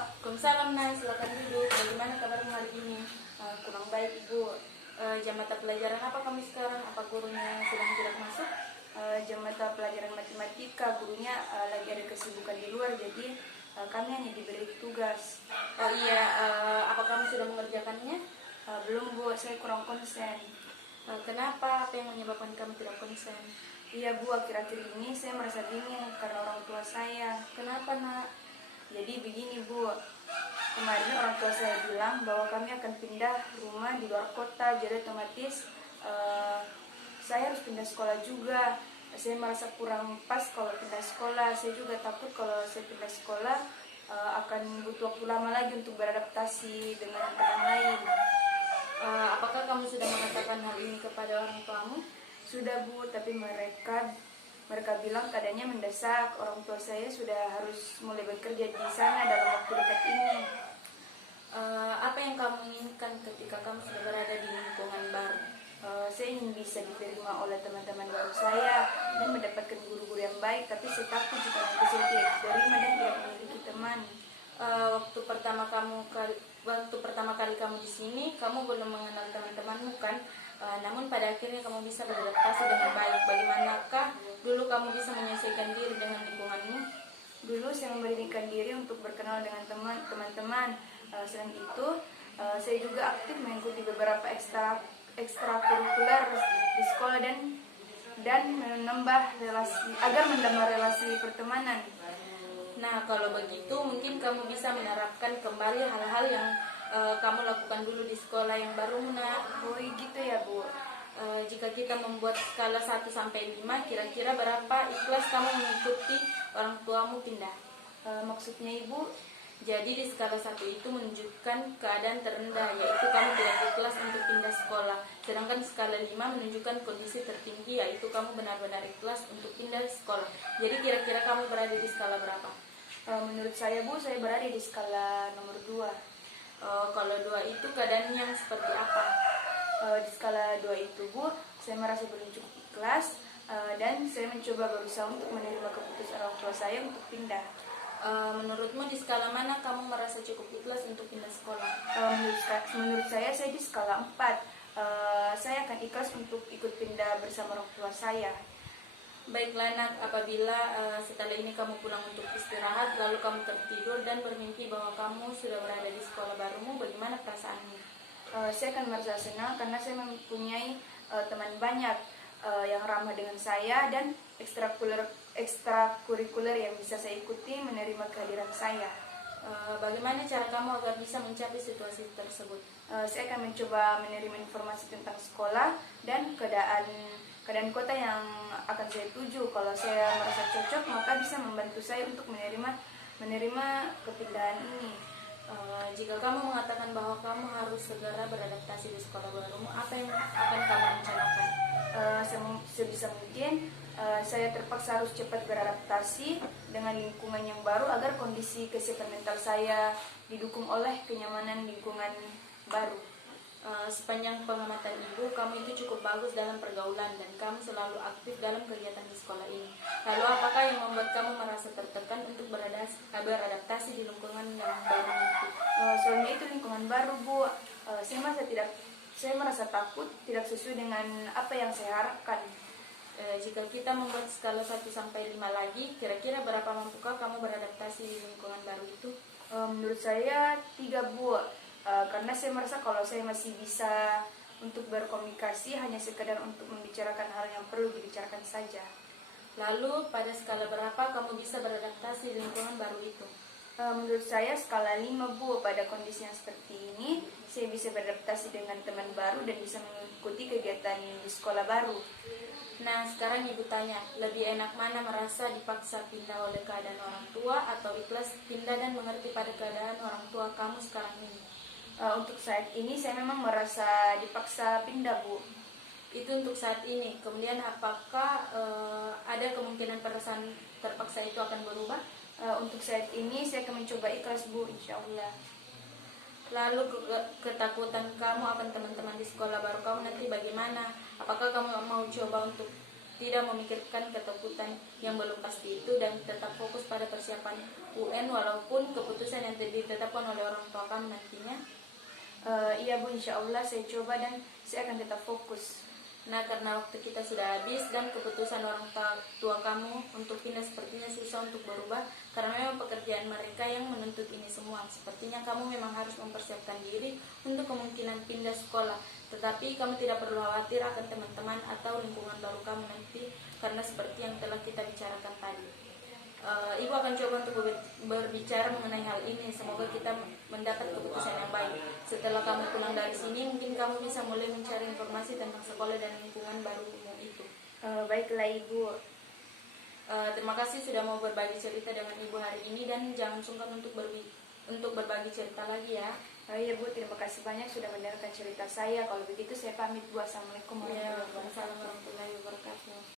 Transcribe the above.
Waalaikumsalam Nay, silakan duduk. Bagaimana kabarmu hari ini? Kurang baik Ibu. Jam mata pelajaran apa kami sekarang? Apa gurunya sedang tidak masuk? Jam mata pelajaran matematika, gurunya lagi ada kesibukan di luar, jadi kami hanya diberi tugas. Oh iya, apa kamu sudah mengerjakannya? Belum Bu, saya kurang konsen. Kenapa? Apa yang menyebabkan kamu tidak konsen? Iya Bu, akhir-akhir ini saya merasa bingung karena orang tua saya. Kenapa Nak? Jadi begini Bu, kemarin orang tua saya bilang bahwa kami akan pindah rumah di luar kota, jadi otomatis saya harus pindah sekolah juga. Saya merasa kurang pas kalau pindah sekolah. Saya juga takut kalau saya pindah sekolah akan butuh waktu lama lagi untuk beradaptasi dengan teman lain. Apakah kamu sudah mengatakan hal ini kepada orang tuamu? Sudah Bu, tapi mereka bilang keadaannya mendesak. Orang tua saya sudah harus mulai bekerja di sana dalam waktu dekat ini. Apa yang kamu inginkan ketika kamu sudah berada di lingkungan baru? Saya ingin bisa diterima oleh teman-teman baru saya dan mendapatkan guru-guru yang baik, tapi saya takut jika nanti saya tidak diterima dan tidak memiliki teman. Waktu pertama kali kamu di sini, kamu belum mengenal teman-temanmu kan? Namun pada akhirnya kamu bisa beradaptasi dengan baik. Bagaimanakah dulu kamu bisa menyesuaikan diri dengan lingkunganmu? Dulu saya memberikan diri untuk berkenal dengan teman-teman. Selain itu, saya juga aktif mengikuti beberapa ekstrakurikuler di sekolah dan menambah relasi pertemanan. Nah, kalau begitu mungkin kamu bisa menerapkan kembali hal-hal yang kamu lakukan dulu di sekolah yang baru, Nak. Oh gitu ya Bu. Jika kita membuat skala 1-5, kira-kira berapa ikhlas kamu mengikuti orang tuamu pindah? Maksudnya Ibu? Jadi di skala 1 itu menunjukkan keadaan terendah, yaitu kamu tidak ikhlas untuk pindah sekolah. Sedangkan skala 5 menunjukkan kondisi tertinggi, yaitu kamu benar-benar ikhlas untuk pindah sekolah. Jadi kira-kira kamu berada di skala berapa? Menurut saya Bu, saya berada di skala nomor 2. Kalau 2 itu keadaannya yang seperti apa? Di skala 2 itu Bu, saya merasa belum cukup ikhlas dan saya mencoba berusaha untuk menerima keputusan orang tua saya untuk pindah. Menurutmu di skala mana kamu merasa cukup ikhlas untuk pindah sekolah? Menurut saya di skala 4. Saya akan ikhlas untuk ikut pindah bersama orang tua saya. Baiklah Nak, apabila setelah ini kamu pulang untuk istirahat, lalu kamu tertidur dan bermimpi bahwa kamu sudah berada di sekolah barumu, bagaimana perasaanmu? Saya akan merasa senang karena saya mempunyai teman banyak yang ramah dengan saya dan ekstrakurikuler yang bisa saya ikuti menerima kehadiran saya. Bagaimana cara kamu agar bisa mencapai situasi tersebut? Saya akan mencoba menerima informasi tentang sekolah dan keadaan kota yang akan saya tuju. Kalau saya merasa cocok, maka bisa membantu saya untuk menerima kepindahan ini. Jika kamu mengatakan bahwa kamu harus segera beradaptasi di sekolah barumu, apa yang akan kamu rencanakan? Sebisa mungkin saya terpaksa harus cepat beradaptasi dengan lingkungan yang baru agar kondisi kesehatan mental saya didukung oleh kenyamanan lingkungan baru. Sepanjang pengamatan Ibu, kamu itu cukup bagus dalam pergaulan dan kamu selalu aktif dalam kegiatan di sekolah ini. Lalu apakah yang membuat kamu merasa tertekan untuk beradaptasi di lingkungan yang baru itu? Soalnya itu lingkungan baru Bu. Saya merasa takut tidak sesuai dengan apa yang saya harapkan. Jika kita membuat skala 1-5 lagi, kira-kira berapa mampukah kamu beradaptasi di lingkungan baru itu? Menurut saya 3 Bu. Karena saya merasa kalau saya masih bisa untuk berkomunikasi hanya sekedar untuk membicarakan hal yang perlu dibicarakan saja. Lalu pada skala berapa kamu bisa beradaptasi di lingkungan baru itu? Menurut saya skala 5 Bu. Pada kondisi yang seperti ini saya bisa beradaptasi dengan teman baru dan bisa mengikuti kegiatan di sekolah baru. Nah sekarang Ibu tanya, lebih enak mana merasa dipaksa pindah oleh keadaan orang tua atau ikhlas pindah dan mengerti pada keadaan orang tua kamu sekarang ini? Untuk saat ini saya memang merasa dipaksa pindah Bu. Itu untuk saat ini. Kemudian apakah ada kemungkinan perasaan terpaksa itu akan berubah? Untuk saat ini saya akan mencoba ikhlas Bu, insya Allah. Lalu ketakutan kamu akan teman-teman di sekolah baru kamu nanti bagaimana? Apakah kamu mau coba untuk tidak memikirkan ketakutan yang belum pasti itu, dan tetap fokus pada persiapan UN walaupun keputusan yang ditetapkan oleh orang tua kamu nantinya. Iya Bu, insya Allah saya coba dan saya akan tetap fokus. Nah, karena waktu kita sudah habis dan keputusan orang tua kamu untuk pindah sepertinya susah untuk berubah, karena memang pekerjaan mereka yang menuntut ini semua. Sepertinya kamu memang harus mempersiapkan diri untuk kemungkinan pindah sekolah, tetapi kamu tidak perlu khawatir akan teman-teman atau lingkungan baru kamu nanti, karena seperti yang telah kita bicarakan tadi. Ibu akan coba untuk berbicara mengenai hal ini. Semoga kita mendapat keputusan yang baik. Setelah kamu pulang dari sini, mungkin kamu bisa mulai mencari informasi tentang sekolah dan lingkungan barumu itu. Baiklah Ibu. Terima kasih sudah mau berbagi cerita dengan Ibu hari ini, dan jangan sungkan untuk berbagi cerita lagi ya. Iya Bu, terima kasih banyak sudah mendengarkan cerita saya. Kalau begitu saya pamit Bu. Assalamualaikum warahmatullahi wabarakatuh. Waalaikumsalam warahmatullahi wabarakatuh.